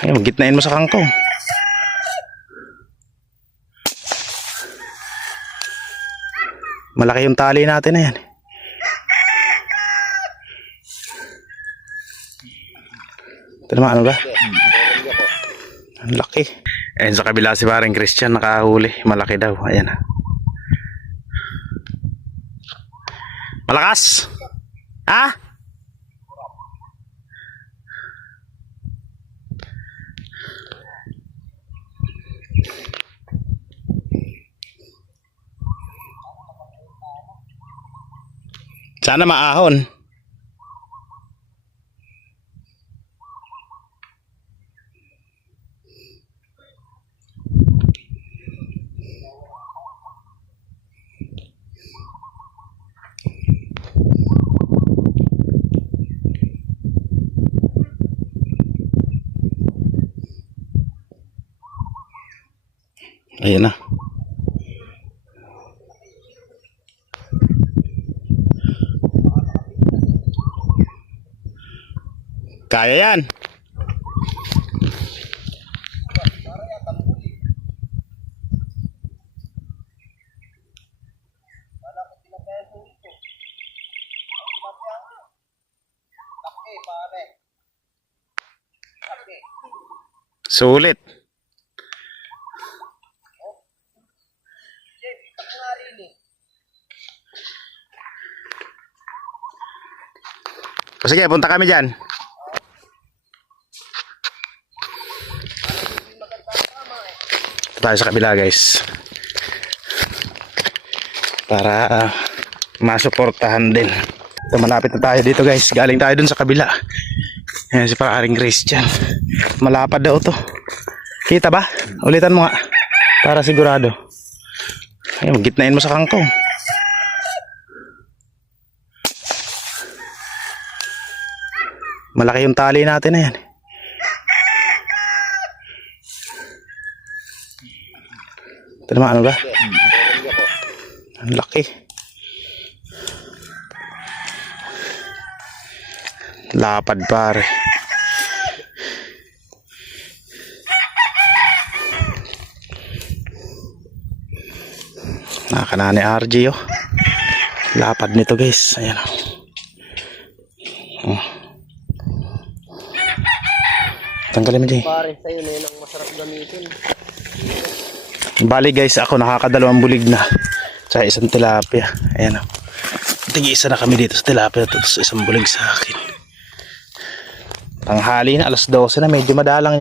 Ayun, gitnain mo sa kangkong. Malaki yung tali natin na yan. Ito naman, ano ba? Ang laki. Ayun sa kabila si paring Christian nakahuli. Malaki daw. Ayan. Malakas! Ha? Sana maahon. Ayan na. Kaya yan. Sulit. O sige, punta kami dyan. Ito tayo sa kabila guys. Para masuportahan din. So, malapit na tayo dito guys. Galing tayo dun sa kabila. Ayan si paring Christian. Malapad daw to. Kita ba? Ulitan mo nga. Para sigurado. Ayun, gitnain mo sa kangkong. Malaki yung tali natin na yan. Ito naman, ano ba? Ang laki. Lapad pare. Nakakana ni RJ oh. Lapad nito guys. Ayan oh. Tanggalin mo dyan. Pare, sa'yo na yun ang masarap gamitin. Bali guys, ako nakakadalawang bulig na. Tsaka isang tilapia. Ayan o. Tigi-isa na kami dito sa tilapia. Tapos isang bulig sa akin. Tanghali na, alas 12 na. Medyo madalang.